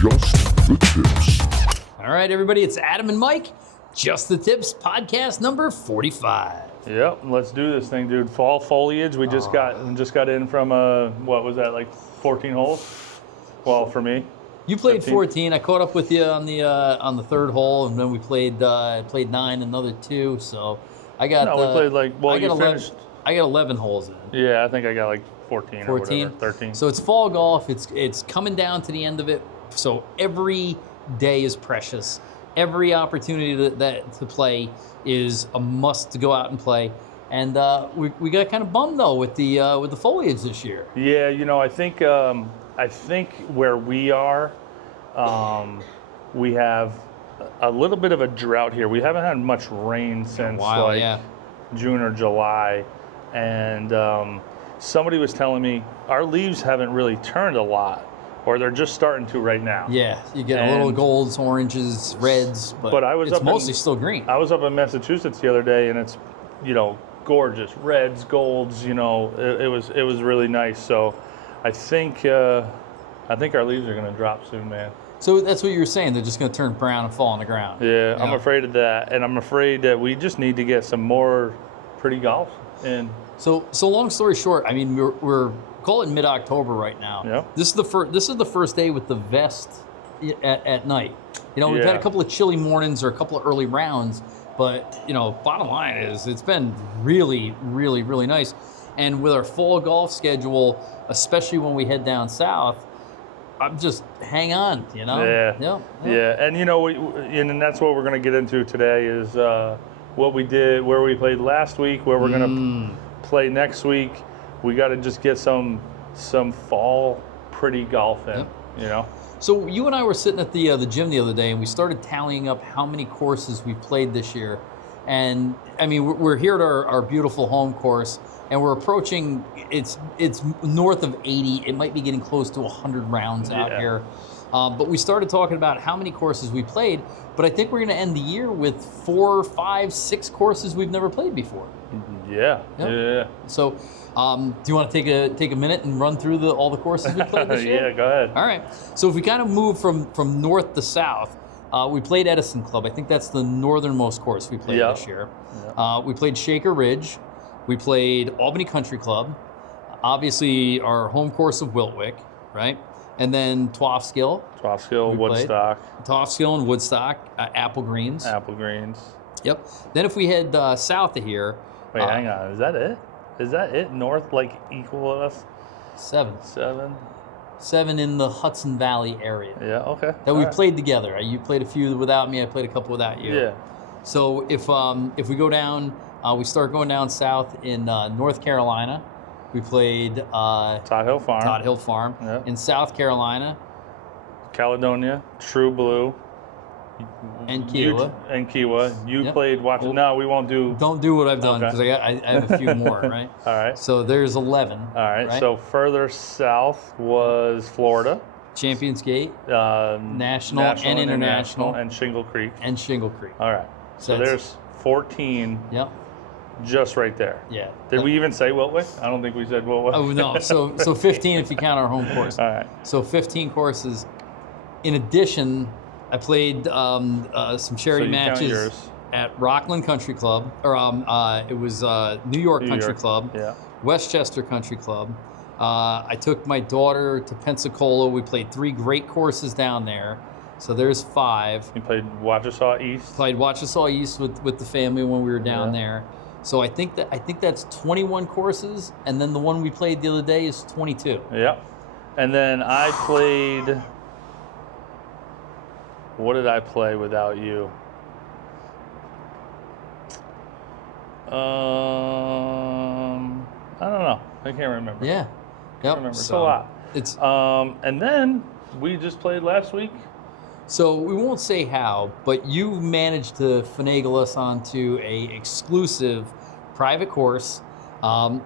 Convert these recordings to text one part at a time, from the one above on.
Just the Tips. All right, everybody, it's Adam and Mike. Just the Tips podcast number 45. Yep, let's do this thing, dude. Fall foliage. We just got in from what was that, like 14 holes? Well, for me. You played 15. 14. I caught up with you on the third hole, and then we played 9, another 2. So I got. No, we played like. Well, I got you 11, finished. I got 11 holes in. Yeah, I think I got like 14 or whatever, 13. So it's fall golf. It's coming down to the end of it. So every day is precious. Every opportunity to play is a must to go out and play. And we got kind of bummed though with the foliage this year. Yeah, I think where we are, we have a little bit of a drought here. We haven't had much rain since June or July, and somebody was telling me our leaves haven't really turned a lot, or they're just starting to right now. Yeah, you get a little golds, oranges, reds, but it's mostly still green. I was up in Massachusetts the other day, and it's gorgeous reds, golds. It was really nice. So I think our leaves are going to drop soon, man. So that's what you were saying. They're just going to turn brown and fall on the ground. Yeah, I'm afraid of that, and I'm afraid that we just need to get some more pretty golf in. So long story short, I mean, we're call it mid-October right now. Yeah. This is the first day with the vest at night. We've had a couple of chilly mornings or a couple of early rounds, but bottom line is it's been really, really, really nice. And with our fall golf schedule, especially when we head down south, I'm just hang on, Yeah. And and that's what we're going to get into today is what we did, where we played last week, where we're going to play next week. We got to just get some fall pretty golf in, So you and I were sitting at the gym the other day, and we started tallying up how many courses we've played this year. And I mean, we're here at our beautiful home course, and we're approaching. It's north of 80. It might be getting close to 100 rounds out here. But we started talking about how many courses we played. But I think we're going to end the year with 4, 5, 6 courses we've never played before. Yeah. So, do you want to take a minute and run through all the courses we played this year? Yeah, go ahead. All right. So if we kind of move from north to south, we played Edison Club. I think that's the northernmost course we played this year. Yeah. We played Shaker Ridge. We played Albany Country Club. Obviously, our home course of Wiltwick, right? And then Tofskill. Woodstock. Tofskill and Woodstock. Apple Greens. Yep. Then if we head south of here. Wait, hang on. Is that it? Is that it? North, like equal to us? 7. 7 in the Hudson Valley area. Yeah. Okay. That we played together. You played a few without me. I played a couple without you. Yeah. So if we go down, we start going down south in North Carolina. We played Todd Hill Farm. Yep. In South Carolina. Caledonia, True Blue. And Kiowa. You played Washington. No, we won't do. Don't do what I've done because I have a few more, right? All right. So there's 11. All right. So further south was Florida. Champions Gate. National and International. And Shingle Creek. All right. So there's 14. Yep. Just right there. Yeah. Did we even say Wiltwick? I don't think we said Wiltwick. Oh, no. So 15 if you count our home course. All right. So 15 courses. In addition, I played some charity matches at Rockland Country Club, or it was New York Country Club, Westchester Country Club. I took my daughter to Pensacola. We played 3 great courses down there. So there's 5. You played Wausau East? Played Wausau East with the family when we were down there. So I think that's 21 courses, and then the one we played the other day is 22. Yeah. And then I played. What did I play without you? I don't know. I can't remember. Yeah. Can't remember. It's a lot. And then we just played last week. So we won't say how, but you managed to finagle us onto a exclusive private course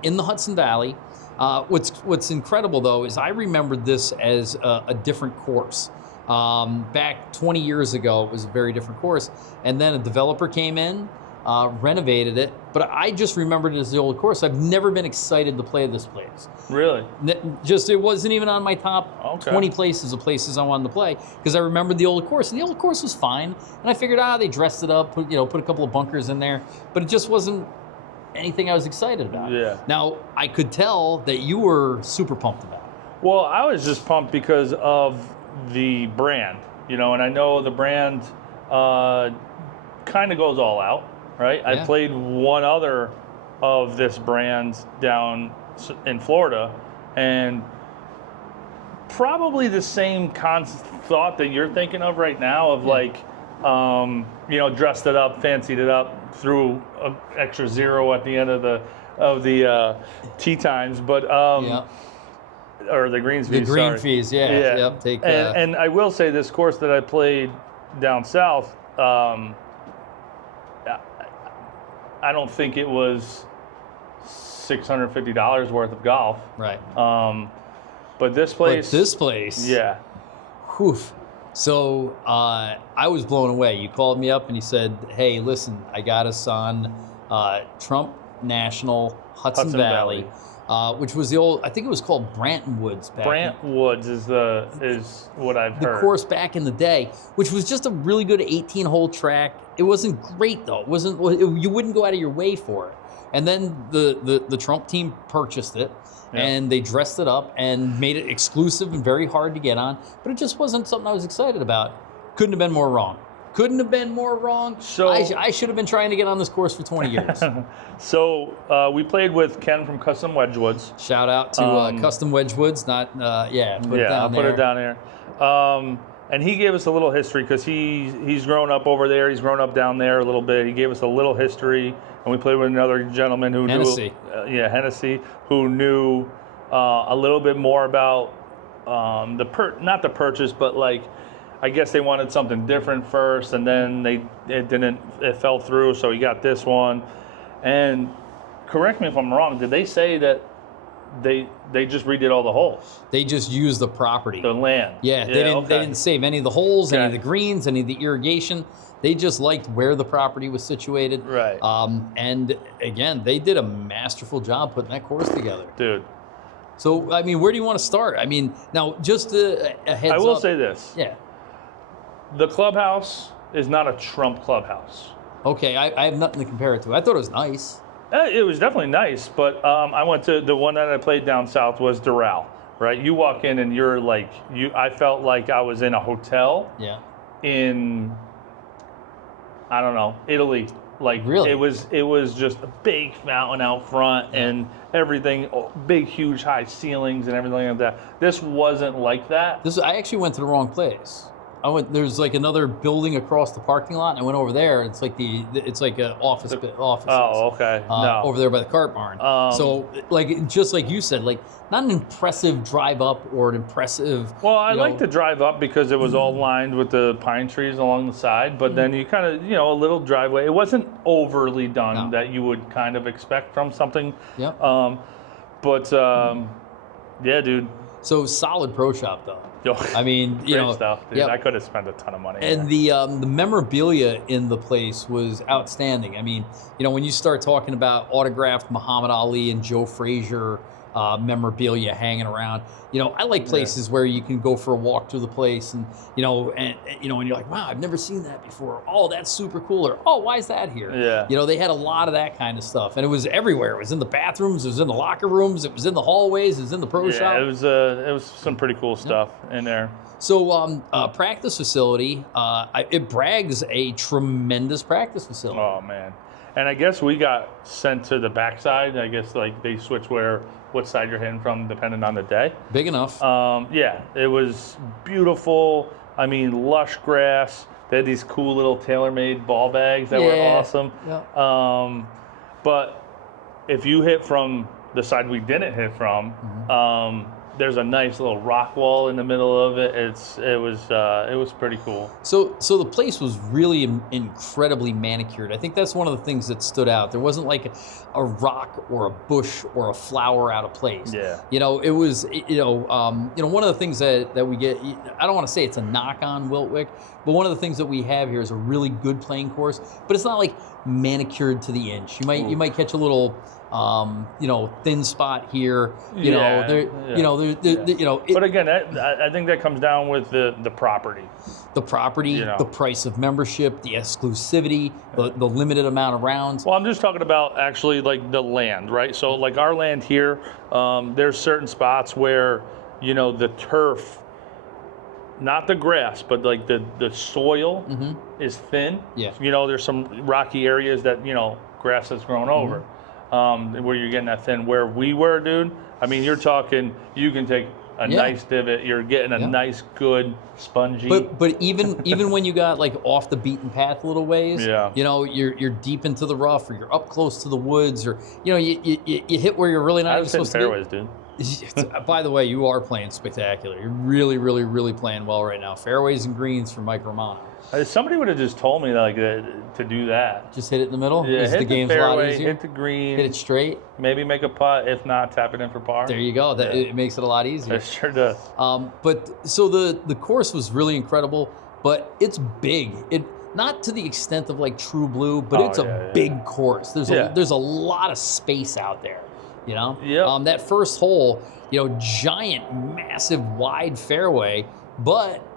in the Hudson Valley. What's incredible though is I remembered this as a different course. Back 20 years ago, it was a very different course. And then a developer came in renovated it. But I just remembered it as the old course. I've never been excited to play this place. Really? It wasn't even on my top 20 places of places I wanted to play because I remembered the old course. And the old course was fine. And I figured, they dressed it up, put a couple of bunkers in there. But it just wasn't anything I was excited about. Yeah. Now, I could tell that you were super pumped about it. Well, I was just pumped because of the brand, and I know the brand kind of goes all out, right? Yeah. I played one other of this brand down in Florida, and probably the same thought that you're thinking of right now of dressed it up, fancied it up, threw an extra zero at the end of the tee times, but or the greens fees. The green fees, yeah. Yep, and I will say this course that I played down south, I don't think it was $650 worth of golf. Right. But this place. Yeah. Whew. So I was blown away. You called me up and you said, "Hey, listen, I got us on Trump National Hudson Valley." Which was the old, I think it was called Branton Woods back Branton Woods is what I've heard. The course back in the day, which was just a really good 18-hole track. It wasn't great though. You wouldn't go out of your way for it. And then the Trump team purchased it, and they dressed it up and made it exclusive and very hard to get on. But it just wasn't something I was excited about. Couldn't have been more wrong. So I should have been trying to get on this course for 20 years. So we played with Ken from Custom Wedgewoods. Shout out to Custom Wedgewoods. I'll put it down here. And he gave us a little history because he's grown up over there. He's grown up down there a little bit. He gave us a little history, and we played with another gentleman who Hennessy. Hennessy, who knew a little bit more about not the purchase, but I guess they wanted something different first, and then it fell through, so he got this one. And correct me if I'm wrong, did they say that they just redid all the holes? They just used the property. The land. Yeah, they didn't save any of the holes, any of the greens, any of the irrigation. They just liked where the property was situated. Right. And again, they did a masterful job putting that course together. Dude. So, where do you want to start? Now, just a heads up. I will say this. Yeah. The clubhouse is not a Trump clubhouse. Okay, I have nothing to compare it to. I thought it was nice. It was definitely nice, but I went to the one that I played down south was Doral, right? You walk in and you're I felt like I was in a hotel. Yeah. In, I don't know, Italy. Really? It was just a big fountain out front and everything, big, huge, high ceilings and everything like that. This wasn't like that. I actually went to the wrong place. There's another building across the parking lot, and I went over there. It's like an office. Oh, okay. No. Over there by the cart barn. So just like you said, not an impressive drive up or an impressive. Well, I like to drive up because it was all lined with the pine trees along the side, but then you kind of, a little driveway. It wasn't overly done that you would kind of expect from something. Yeah. Yeah, dude. So solid pro shop though. Great stuff, dude. Yep. I could have spent a ton of money. And the memorabilia in the place was outstanding. When you start talking about autographed Muhammad Ali and Joe Frazier memorabilia hanging around, I like places where you can go for a walk through the place and you're like, wow, I've never seen that before. Oh, that's super cool. Or, oh, why is that here? Yeah. They had a lot of that kind of stuff, and it was everywhere. It was in the bathrooms, it was in the locker rooms, it was in the hallways, it was in the pro shop. It was some pretty cool stuff in there. So, practice facility, it brags a tremendous practice facility. Oh man. And I guess we got sent to the backside. I guess they switch what side you're hitting from depending on the day. Big enough. It was beautiful. Lush grass. They had these cool little tailor-made ball bags that were awesome. Yeah. But if you hit from the side we didn't hit from, there's a nice little rock wall in the middle of it. It was pretty cool. So the place was really incredibly manicured. I think that's one of the things that stood out. There wasn't like a rock or a bush or a flower out of place. Yeah. It was one of the things that we get. I don't want to say it's a knock on Wiltwyck, but one of the things that we have here is a really good playing course. But it's not like manicured to the inch. You might catch a little. Thin spot here. But again, I think that comes down with the property. The property, the price of membership, the exclusivity, the limited amount of rounds. Well, I'm just talking about actually like the land, right? So like our land here, there's certain spots where, the turf, not the grass, but like the soil is thin. Yeah. There's some rocky areas that, grass has grown over. Where you're getting that thin. Where we were, dude, I mean, you're talking, you can take a nice divot, you're getting a nice, good, spongy. But even when you got like off the beaten path a little ways, you're deep into the rough, or you're up close to the woods, or you hit where you're really not even supposed fairways, to be. Dude. By the way, you are playing spectacular. You're really, really, really playing well right now. Fairways and greens for Mike Romano. Somebody would have just told me to do that. Just hit it in the middle? Yeah, hit the game's fairway, a lot easier. hit the green. Hit it straight. Maybe make a putt. If not, tap it in for par. There you go. It makes it a lot easier. It sure does. But so the course was really incredible, but it's big. Not to the extent of like True Blue, but it's a big course. There's a lot of space out there. Yep. That first hole, giant, massive, wide fairway, but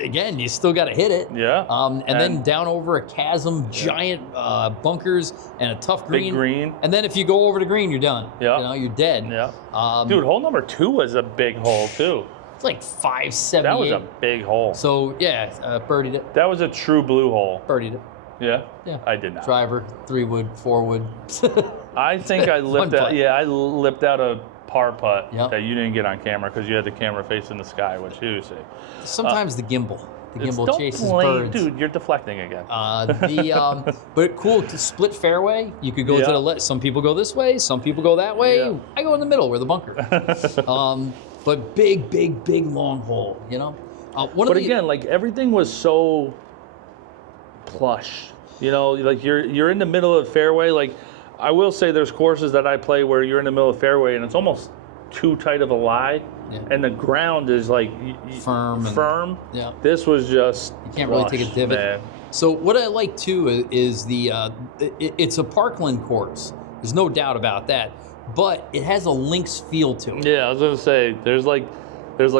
again, you still got to hit it. Yeah. And then down over a chasm, giant bunkers, and a tough green. Big green. And then if you go over the green, you're done. Yeah. You're dead. Yeah. Dude, hole number 2 was a big hole too. It's like 578. That was a big hole. So birdied it. That was a True Blue hole. Birdied it. Yeah. Yeah. I did not. Driver, 3-wood, 4-wood. I think I lipped out. Yeah, I lipped out a par putt that you didn't get on camera because you had the camera facing the sky, which you see. Sometimes the gimbal don't chases blame, birds. Dude, you're deflecting again. But cool to split fairway. You could go to the left. Some people go this way. Some people go that way. Yeah. I go in the middle where the bunker. But big long hole. But again, like everything was so plush. Like you're in the middle of the fairway. Like I will say, there's courses that I play where you're in the middle of the fairway and it's almost too tight of a lie, and the ground is like firm. Yeah. This was just you can't really take a divot. Man. So what I like too is it's a parkland course. There's no doubt about that, but it has a links feel to it. Yeah, I was gonna say there's like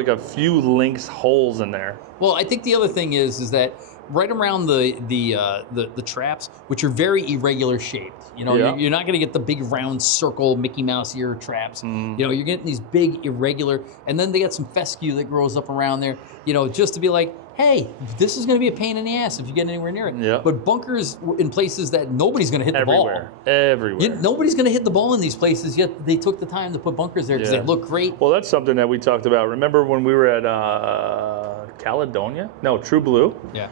a few links holes in there. Well, I think the other thing is that right around the traps, which are very irregular shaped. You're not going to get the big round circle Mickey Mouse ear traps. You're getting these big irregular, and then they got some fescue that grows up around there. Just to be like, hey, this is going to be a pain in the ass if you get anywhere near it. Yeah. But bunkers in places that nobody's going to hit the ball. Everywhere. Nobody's going to hit the ball in these places, yet they took the time to put bunkers there because they look great. Well, that's something that we talked about. Remember when we were at Caledonia? No, True Blue. Yeah.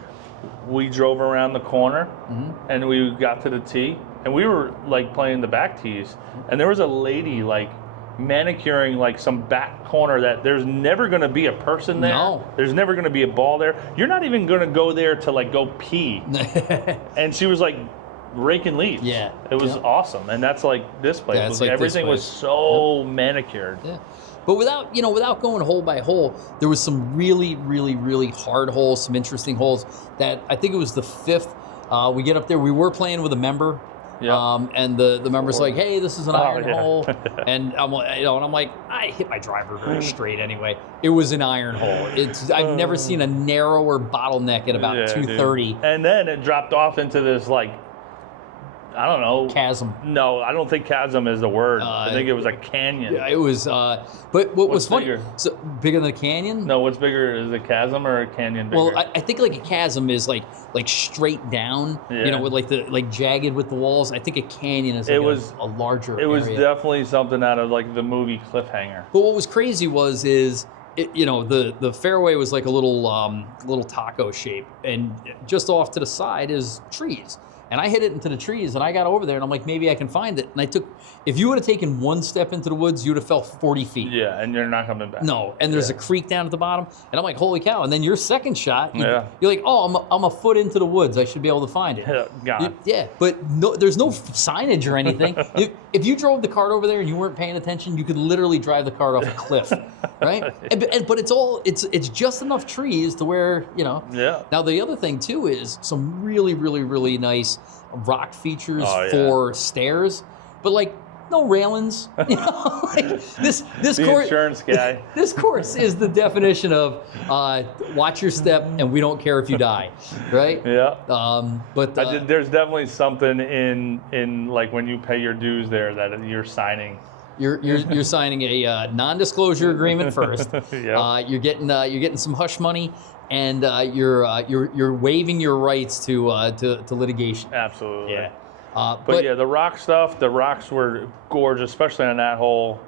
We drove around the corner and we got to the tee and we were like playing the back tees and there was a lady like manicuring like some back corner that there's never going to be a person there. No. There's never going to be a ball there. You're not even going to go there to like go pee. And she was like raking leaves. Yeah. It was awesome. And that's like this place. Yeah, it's like everything was so manicured. Yeah. But without going hole by hole, there was some really, really, really hard holes, some interesting holes that I think it was the 5th. We get up there, we were playing with a member. Yeah. And the member's like, hey, this is an iron hole. And I'm like, I hit my driver very straight anyway. It was an iron hole. I've never seen a narrower bottleneck at about 230. Dude. And then it dropped off into this like, I don't know. Chasm. No, I don't think chasm is the word. I think it was a canyon. Yeah, it was. But what was funny? So bigger than a canyon? No, what's bigger? Is a chasm or a canyon bigger? Well, I think like a chasm is like straight down. Yeah. With like jagged with the walls. I think a canyon is like a larger. It was area. Definitely something out of like the movie Cliffhanger. But what was crazy the fairway was like a little taco shape, and just off to the side is trees. And I hit it into the trees, and I got over there, and I'm like, maybe I can find it. And if you would have taken one step into the woods, you would have fell 40 feet. Yeah, and you're not coming back. No, and there's a creek down at the bottom, and I'm like, holy cow. And then your second shot, you're like, oh, I'm a foot into the woods. I should be able to find it. Yeah, but no, there's no signage or anything. If you drove the cart over there and you weren't paying attention, you could literally drive the cart off a cliff, right? But it's just enough trees to where, Yeah. Now, the other thing, too, is some really, really, really nice rock features for stairs, but like no railings. This the course, insurance guy. This course is the definition of watch your step, and we don't care if you die, right? Yeah. But there's definitely something in like when you pay your dues there that you're signing. You're signing a non-disclosure agreement first. Yep. You're getting some hush money, and you're waiving your rights to litigation. Absolutely. Yeah. But yeah, the rocks were gorgeous, especially on that hole.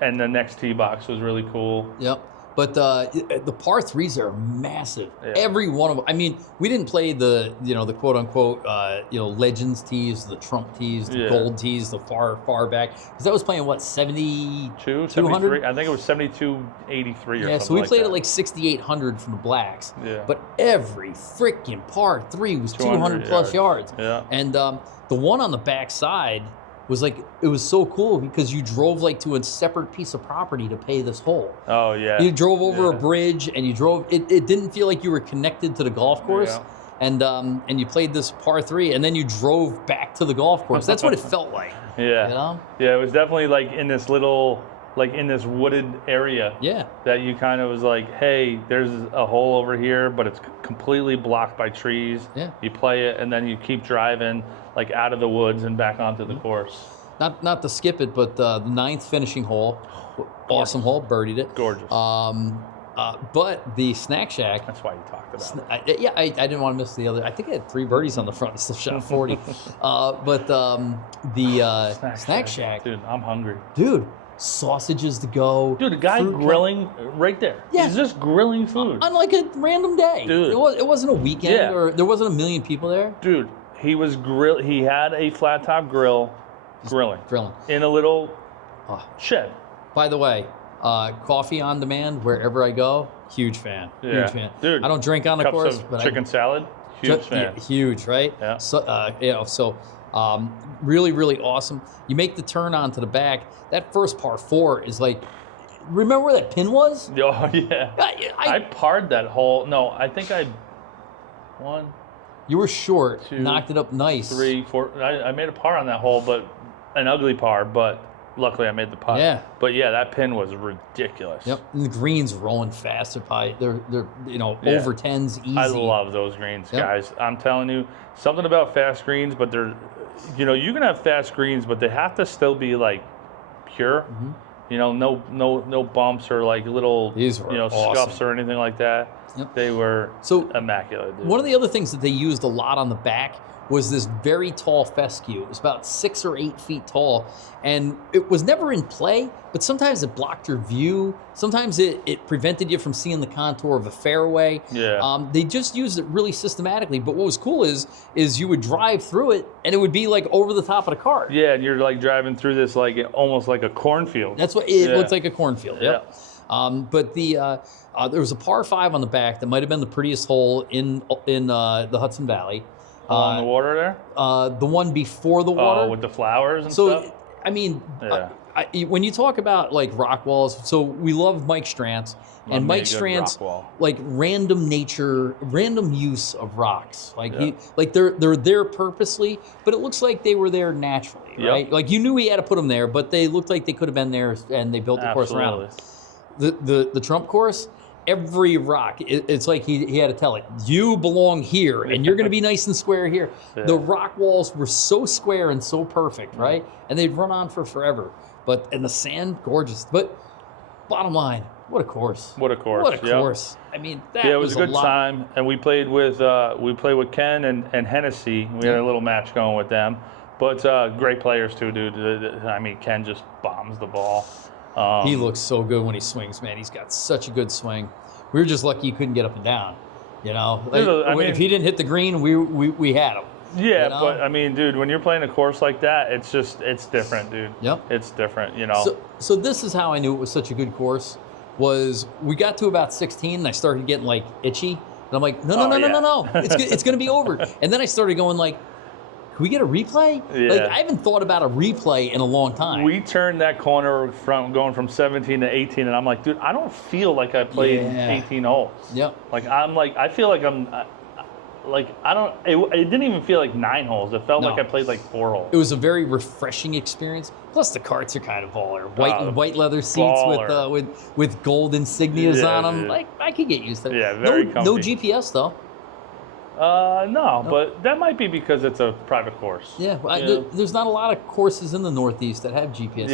And the next tee box was really cool. Yep. But the par threes are massive. Yeah. Every one of them. I mean, we didn't play the quote unquote legends tees, the Trump tees, the gold tees, the far back. Because that was playing what 200? 73. I think it was 72.83 or something. Yeah, so we played that. at like 6,800 from the blacks. Yeah. But every freaking par three was 200 plus yards. Yeah. And the one on the back side was like, it was so cool because you drove like to a separate piece of property to pay this hole. Oh yeah. You drove over a bridge, and it didn't feel like you were connected to the golf course. Yeah. And you played this par three, and then you drove back to the golf course. That's what it felt like. Yeah. Yeah, it was definitely like in this little, like in this wooded area. Yeah. That you kind of was like, hey, there's a hole over here, but it's completely blocked by trees. Yeah. You play it, and then you keep driving like out of the woods and back onto the course. Not to skip it, but the ninth finishing hole, awesome hole, birdied it. Gorgeous. But the snack shack. That's why you talked about it. I didn't want to miss the other. I think I had 3 birdies on the front and still shot 40. But the snack shack. Dude, I'm hungry. Dude, sausages to go. Dude, the guy grilling right there. Yeah. He's just grilling food. On like a random day. Dude. It wasn't a weekend or there wasn't a million people there. Dude, he had a flat top grill grilling in a little shed. By the way, coffee on demand wherever I go. Huge fan. Yeah. Huge fan. Dude, I don't drink on the course, but chicken salad. Huge fan. Yeah, huge, right? Yeah. So, really, really awesome. You make the turn onto the back. That first par 4 is like, remember where that pin was? Oh yeah. I parred that hole. No, I think I won. You were short. 2, knocked it up nice. 3, 4. I made a par on that hole, but an ugly par. But luckily, I made the putt. Yeah. But yeah, that pin was ridiculous. Yep. And the greens rolling fast. They're over 10s easy. I love those greens, guys. I'm telling you, something about fast greens, but they're, you can have fast greens, but they have to still be like pure. Mm-hmm. No bumps or like little awesome. scuffs or anything like that. Yep. They were immaculate. Dude. One of the other things that they used a lot on the back was this very tall fescue. It was about 6 or 8 feet tall, and it was never in play, but sometimes it blocked your view. Sometimes it prevented you from seeing the contour of a fairway. Yeah. They just used it really systematically, but what was cool is you would drive through it, and it would be like over the top of the cart. Yeah, and you're like driving through this like almost like a cornfield. That's what it looks like, a cornfield. Yep. But there was a par 5 on the back that might have been the prettiest hole in the Hudson Valley. On the water there? The one before the water. Oh, with the flowers and stuff? So, I mean, when you talk about like rock walls, so we love Mike Strantz. And Mike Strantz, like random use of rocks. Like they're there purposely, but it looks like they were there naturally, right? Like you knew he had to put them there, but they looked like they could have been there, and they built the course around them. The Trump course, every rock, it's like he had to tell it, you belong here, and you're going to be nice and square here. The rock walls were so square and so perfect, right? And they'd run on for forever. And the sand, gorgeous. But bottom line, what a course. What a course. What a course. I mean, it was a good time. And we played with Ken and Hennessy. We had a little match going with them. But great players too, dude. I mean, Ken just bombs the ball. He looks so good when he swings, man. He's got such a good swing. We were just lucky he couldn't get up and down. You know, Dude, if he didn't hit the green, we had him. Yeah, you know? but I mean, dude, when you're playing a course like that, it's different, dude. Yep. It's different, you know. So this is how I knew it was such a good course. Was we got to about 16 and I started getting like itchy, and I'm like, no, it's going to be over. And then I started going like, can we get a replay? Yeah. Like, I haven't thought about a replay in a long time. We turned that corner from going from 17 to 18, and I'm like, dude, I don't feel like I played 18 holes. Yep. I feel like I'm. It didn't even feel like 9 holes. It felt like I played like 4 holes. It was a very refreshing experience. Plus the carts are kind of baller. White leather seats with gold insignias on them. Dude. Like, I could get used to it. Yeah, very comfy. No GPS though. No, but that might be because it's a private course. Yeah, there's not a lot of courses in the Northeast that have GPS.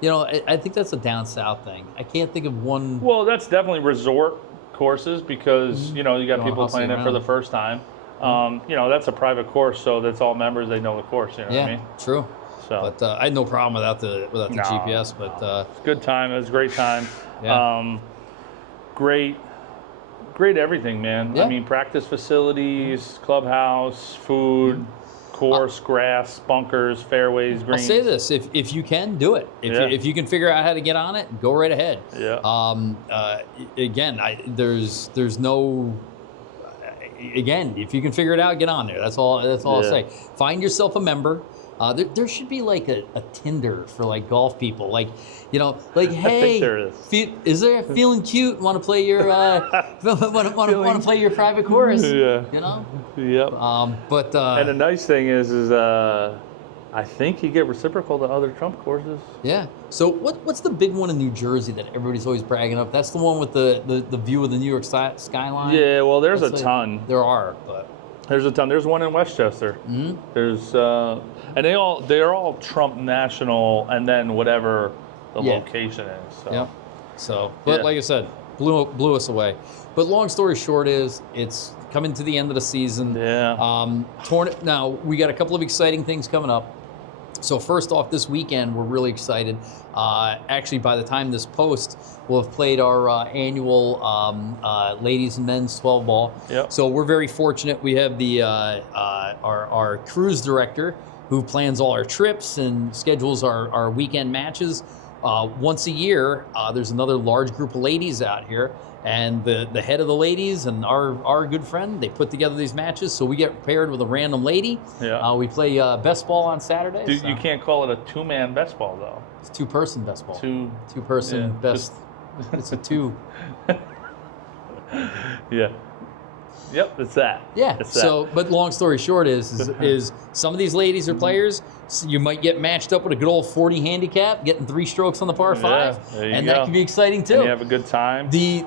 Yeah. I think that's a down south thing. I can't think of one. Well, that's definitely resort courses because you got people playing it for the first time. That's a private course, so that's all members. They know the course. You know what I mean? True. So, but I had no problem without the GPS. But it's a good time. It was a great time. Yeah. Great everything, man. Yeah. I mean, practice facilities, clubhouse, food, course, grass, bunkers, fairways, greens. I'll say this: if you can do it, if you can figure out how to get on it, go right ahead. Yeah. Again, there's no. Again, if you can figure it out, get on there. That's all I'll say. Find yourself a member. There should be like a Tinder for like golf people, like hey, is there feeling cute? Want to play your want to play your private course? Yeah. Yep. And the nice thing is I think you get reciprocal to other Trump courses. Yeah. So what's the big one in New Jersey that everybody's always bragging up? That's the one with the view of the New York skyline. Yeah. Well, there's a ton. There are, but. There's a ton. There's one in Westchester. Mm-hmm. There's and they're all Trump national, and then whatever the location is. So. Yeah. So, but like I said, blew us away. But long story short is it's coming to the end of the season. Yeah. Now we got a couple of exciting things coming up. So first off, this weekend we're really excited. Actually, by the time this posts, we'll have played our annual ladies and men's 12 ball. Yep. So we're very fortunate. We have the our cruise director who plans all our trips and schedules our weekend matches. Once a year, there's another large group of ladies out here. And the head of the ladies and our good friend, they put together these matches. So we get paired with a random lady. Yeah. We play best ball on Saturdays. Dude, you can't call it a 2-man best ball, though. It's 2-person best ball. Two-person best. It's a 2. Yeah. Yep, it's that. Yeah. It's that. So, but long story short is some of these ladies are players. So you might get matched up with a good old 40 handicap, getting 3 strokes on the par 5, and that can be exciting too. And you have a good time. The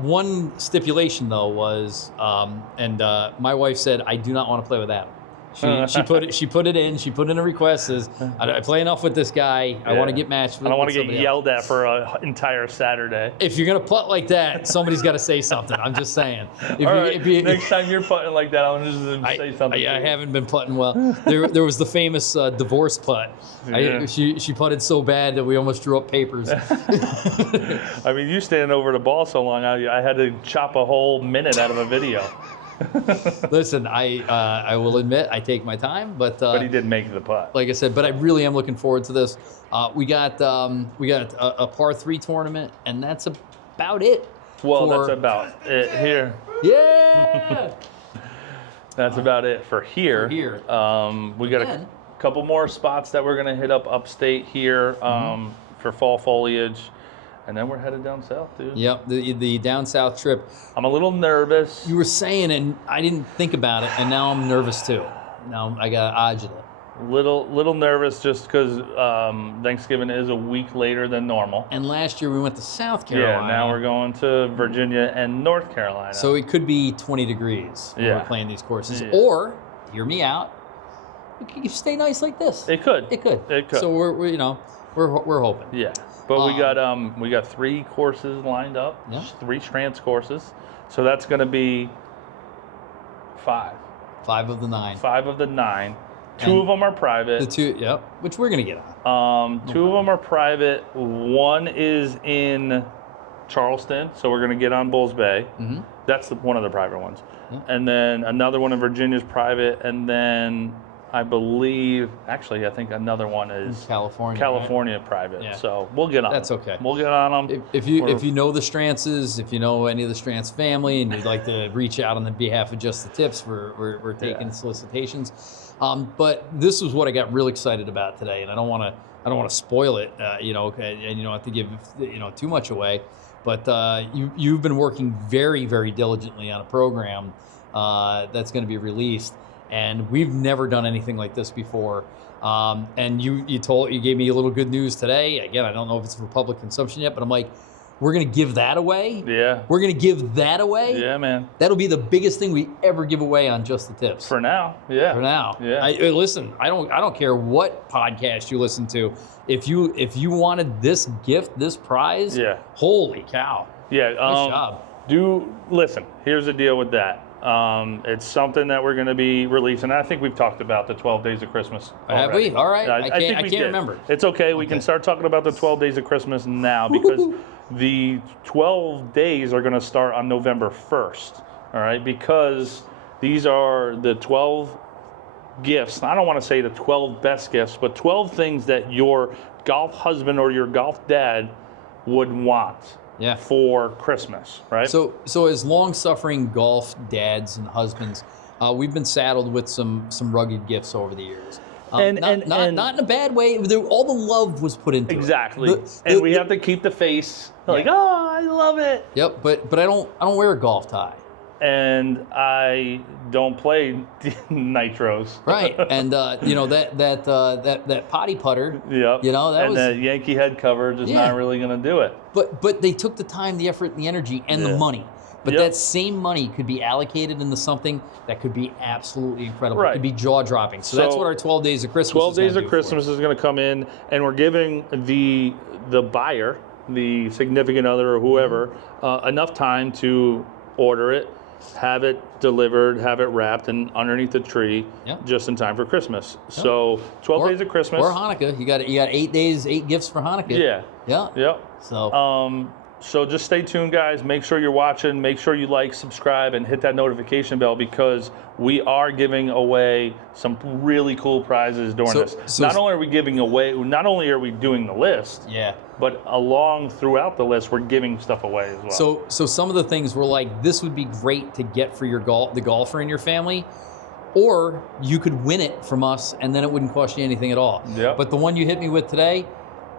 one stipulation though was, my wife said, I do not want to play with that. She put it in. She put in a request. Says, I play enough with this guy. I want to get matched with. I don't want to get yelled else. at for an entire Saturday. If you're gonna putt like that, somebody's got to say something. I'm just saying. Next time you're putting like that, I'm just gonna say something. I haven't been putting well. There was the famous divorce putt. Yeah. She putted so bad that we almost drew up papers. I mean, you standing over the ball so long, I had to chop a whole minute out of a video. Listen, I will admit I take my time, but he did make the putt. Like I said, but I really am looking forward to this. We got a par 3 tournament, and that's about it. Well, that's about it here. Yeah. That's about it for here. We got a couple more spots that we're gonna hit up upstate here for fall foliage. And then we're headed down south, dude. Yep, the down south trip. I'm a little nervous. You were saying, and I didn't think about it, and now I'm nervous too. Now I got agita. Little nervous just because Thanksgiving is a week later than normal. And last year we went to South Carolina. Yeah, now we're going to Virginia and North Carolina. So it could be 20 degrees when we're playing these courses. Yeah. Or, hear me out, it could stay nice like this. It could. So we're hoping. Yeah. But we got 3 courses lined up, 3 trans courses. So that's going to be 5. 5 of the 9. 5 of the 9. 2 of them are private. The 2, which we're going to get on. 2 of them are private. 1 is in Charleston, so we're going to get on Bulls Bay. Mm-hmm. That's one of the private ones. Yeah. And then another one in Virginia's private, and then I think another one is California right? Private. Yeah. So we'll get on. That's okay. We'll get on them. If you know the Strances, if you know any of the Strantz family, and you'd like to reach out on the behalf of Just the Tips, we're taking solicitations. But this is what I got real excited about today, and I don't want to spoil it, and you don't have to give too much away. But you've been working very, very diligently on a program that's going to be released. And we've never done anything like this before. And you gave me a little good news today. Again, I don't know if it's for public consumption yet, but I'm like, we're going to give that away? Yeah. We're going to give that away? Yeah, man. That'll be the biggest thing we ever give away on Just the Tips. For now, yeah. For now. Yeah. Listen, I don't care what podcast you listen to. If you wanted this gift, this prize, holy cow. Yeah. Nice job. Listen, here's the deal with that. It's something that we're going to be releasing. I think we've talked about the 12 Days of Christmas already. Have we? All right. I can't remember. It's okay. We can start talking about the 12 Days of Christmas now because the 12 days are going to start on November 1st. All right, because these are the 12 gifts. I don't want to say the 12 best gifts, but 12 things that your golf husband or your golf dad would want. Yeah. For Christmas, right? So as long-suffering golf dads and husbands, we've been saddled with some rugged gifts over the years. Not in a bad way. All the love was put into exactly. it. And we have to keep the face like, oh, I love it. Yep, but I don't wear a golf tie. And I don't play nitros. Right, and that potty putter. Yep. That Yankee head cover just not really going to do it. But they took the time, the effort, the energy, and the money. But that same money could be allocated into something that could be absolutely incredible. Right. It could be jaw-dropping. So that's what our 12 Days of Christmas 12 Days of Christmas is going to come in, and we're giving the buyer, the significant other or whoever, enough time to order it, have it delivered, have it wrapped and underneath the tree just in time for Christmas. Yep. So 12 days of Christmas. Or Hanukkah. You got 8 days, 8 gifts for Hanukkah. Yeah. Yeah. Yep. So just stay tuned, guys. Make sure you're watching. Make sure you like, subscribe, and hit that notification bell because we are giving away some really cool prizes during this. Not only are we doing the list, but along throughout the list, we're giving stuff away as well. So some of the things were like, this would be great to get for the golfer in your family, or you could win it from us, and then it wouldn't cost you anything at all. Yep. But the one you hit me with today,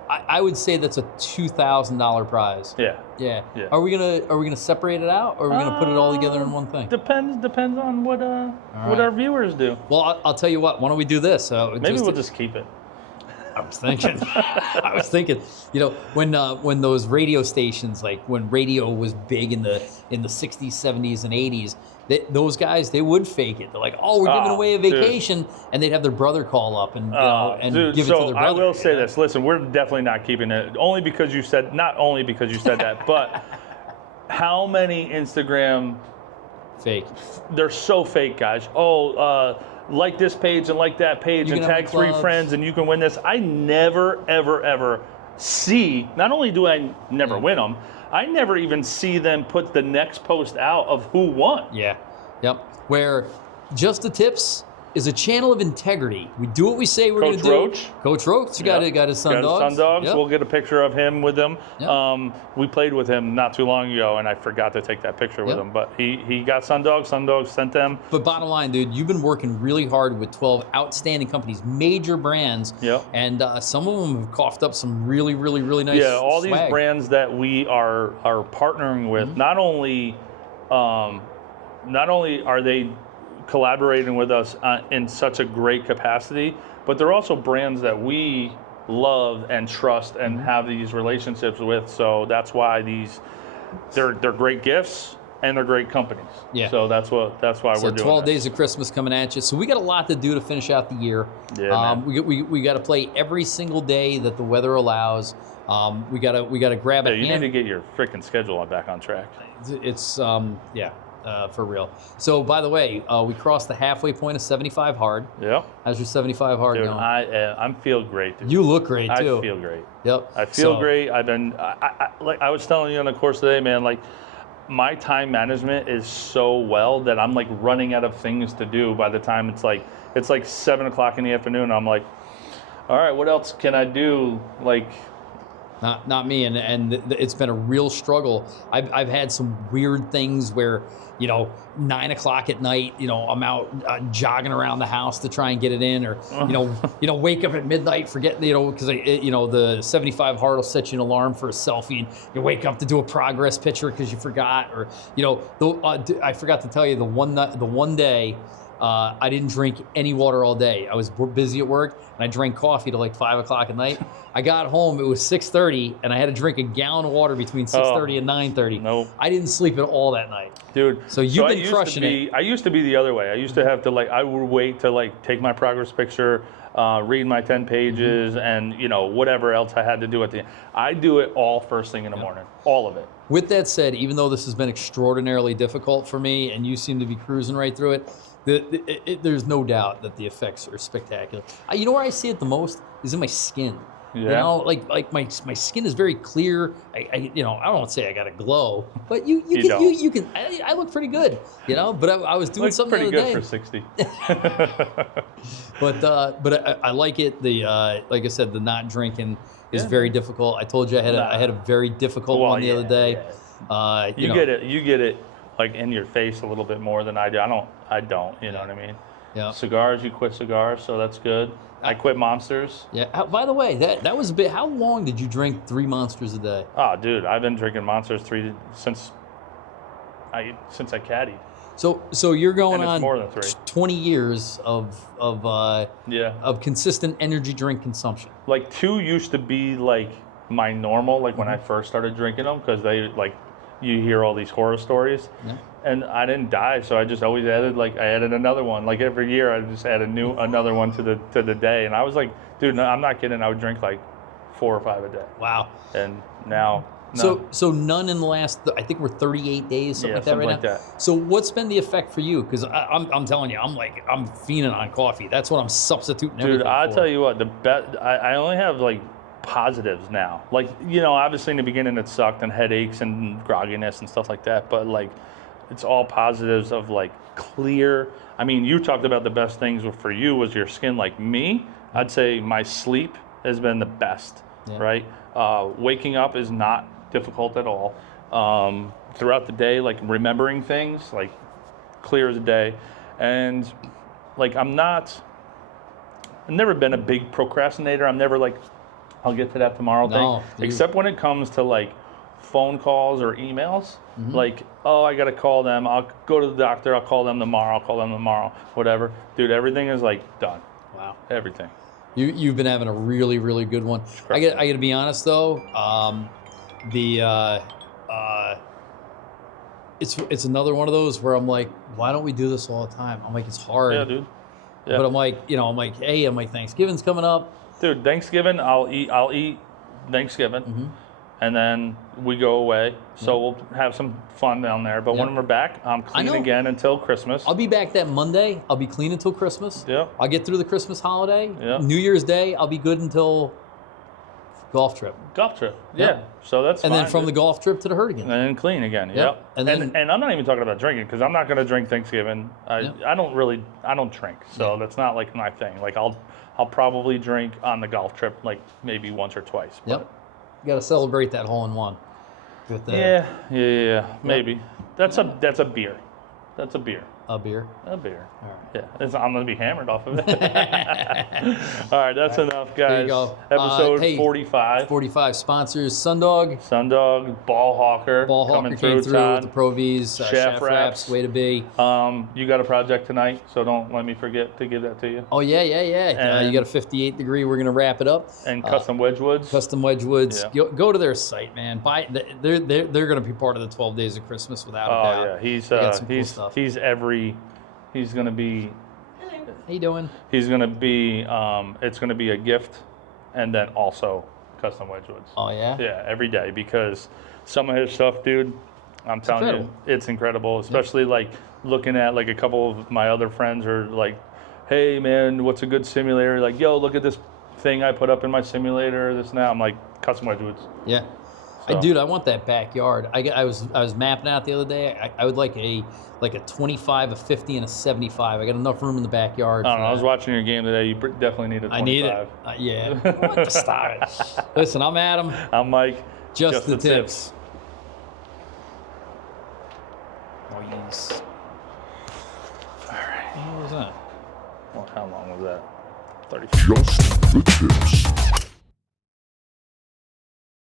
I would say that's a $2,000 prize. Yeah. Are we gonna separate it out, or are we gonna put it all together in one thing? Depends on what our viewers do. Well, I'll tell you what. Why don't we do this? Maybe we'll just keep it. I was thinking, when those radio stations, like when radio was big in the 60s, 70s, and 80s, those guys, they would fake it. They're like, oh, we're giving away a vacation, and they'd have their brother call up and give it to their brother. I will say this. Listen, we're definitely not keeping it. Not only because you said that, but how many Instagram fake? They're so fake, guys. Like this page and like that page and tag 3 friends and you can win this. I never, ever, ever see, not only do I never win them, I never even see them put the next post out of who won. Yeah. Yep. Where Just the Tips is a channel of integrity. We do what we say we're going to do. Coach Roach got his Sun Dogs. Sun Dogs. Yep. We'll get a picture of him with them. Yep. We played with him not too long ago, and I forgot to take that picture with him. But he got Sun Dogs. Sun Dogs sent them. But bottom line, dude, you've been working really hard with 12 outstanding companies, major brands. Yep. And some of them have coughed up some really, really, really nice all swag. These brands that we are partnering with, not only are they collaborating with us in such a great capacity, but they're also brands that we love and trust and have these relationships with. So that's why they're great gifts and they're great companies. Yeah. So that's why we're doing 12 days of Christmas coming at you. So we got a lot to do to finish out the year. Yeah. We got to play every single day that the weather allows. We got to grab You need to get your freaking schedule back on track. It's for real. So, by the way, we crossed the halfway point of 75 hard. Yeah. How's your 75 hard Dude, going? I feel great, dude. You look great too. I feel great. Yep. I feel great. I've been, like I was telling you on the course today, man, like my time management is so well that I'm like running out of things to do by the time it's like 7 o'clock in the afternoon. I'm like, all right, what else can I do? Like, Not me, and it's been a real struggle. I've had some weird things where, 9 o'clock at night, I'm out jogging around the house to try and get it in, or wake up at midnight, forget, because the 75 hard will set you an alarm for a selfie, and you wake up to do a progress picture because you forgot, or I forgot to tell you the one day. I didn't drink any water all day. I was busy at work, and I drank coffee till like 5 o'clock at night. I got home, it was 6:30, and I had to drink a gallon of water between 6:30 and 9:30. Nope. I didn't sleep at all that night. Dude, so you've been crushing it. I used to be the other way. I used to have to I would wait to take my progress picture, read my 10 pages, and whatever else I had to do at the end. I do it all first thing in the morning, all of it. With that said, even though this has been extraordinarily difficult for me, and you seem to be cruising right through it, there's no doubt that the effects are spectacular. You know where I see it the most is in my skin. Yeah. Like my skin is very clear. I don't want to say I got a glow, but you can. I look pretty good, But I was doing something pretty the other good day. for 60. But I like it. Like I said, the not drinking is very difficult. I told you I had a very difficult one the other day. Yeah. You get it like in your face a little bit more than I do. I don't. You know what I mean? Yeah. Cigars, you quit cigars, so that's good. I quit Monsters. Yeah. By the way, that was a bit. How long did you drink 3 Monsters a day? Oh, dude, I've been drinking Monsters since I caddied. So you're going on more than 3. 20 years of consistent energy drink consumption. Like 2 used to be like my normal, like when I first started drinking them, because they you hear all these horror stories. Yeah. And I didn't die, so I just always added I added another one. Like every year, I just add another one to the day. And I was like, dude, no, I'm not kidding. I would drink like 4 or 5 a day. Wow. And now, none. So none in the last, I think we're 38 days, something like that something right like now. That. So what's been the effect for you? Because I'm telling you, I'm fiending on coffee. That's what I'm substituting everything Dude, I'll for. tell you what, I only have positives now. Obviously in the beginning it sucked and headaches and grogginess and stuff like that, but it's all positives of clear. I mean, you talked about the best things for you was your skin. Like me, I'd say my sleep has been the best, right? Waking up is not difficult at all. Throughout the day, remembering things, clear as a day. And I've never been a big procrastinator. I'm never I'll get to that tomorrow thing. Dude. Except when it comes to phone calls or emails. I got to call them. I'll go to the doctor. I'll call them tomorrow. Whatever. Dude, everything is done. Wow. Everything. You've been having a really, really good one. I got to be honest though. It's another one of those where I'm like, why don't we do this all the time? I'm like, it's hard. Yeah, dude. Yeah. But hey, Thanksgiving's coming up. Dude, Thanksgiving, I'll eat Thanksgiving, and then we go away. So we'll have some fun down there. But when we're back, I'm clean again until Christmas. I'll be back that Monday. I'll be clean until Christmas. Yeah. I'll get through the Christmas holiday. Yeah. New Year's Day, I'll be good until golf trip. Yeah. So that's fine. And then from the golf trip to the herd again. And then clean again. Yep. And I'm not even talking about drinking because I'm not going to drink Thanksgiving. I don't drink. So that's not my thing. I'll probably drink on the golf trip maybe once or twice. But. Yep. You got to celebrate that hole in one. With Yeah. Maybe. That's a beer. That's a beer. A beer? A beer. All right. Yeah. I'm going to be hammered off of it. All right. That's enough, guys. There you go. Episode 45. 45 sponsors. Sundog. Ball Hawker. Came through with the Pro V's. Chef Wraps. Way to be. You got a project tonight, so don't let me forget to give that to you. Oh, yeah. You got a 58 degree. We're going to wrap it up. And Custom Wedgewoods. Yeah. Go to their site, man. They're going to be part of the 12 Days of Christmas without a doubt. Yeah. He's going to be. How you doing? He's going to be. It's going to be a gift, and then also Custom Wedgewoods. Oh yeah. Yeah, every day because some of his stuff, dude. I'm telling you, it's incredible. Especially like looking at like a couple of my other friends are like, hey man, what's a good simulator? Like, yo, look at this thing I put up in my simulator. This now I'm like custom woods. Yeah. So. Dude, I want that backyard. I was mapping out the other day. I would like a 25, a 50, and a 75. I got enough room in the backyard. I don't know. I was watching your game today. You definitely need a 25. I need it. Yeah. What? Stop it. Listen, I'm Adam. I'm Mike. Just the tips. Oh, yes. All right. What was that? Well, how long was that? 30. Just the tips.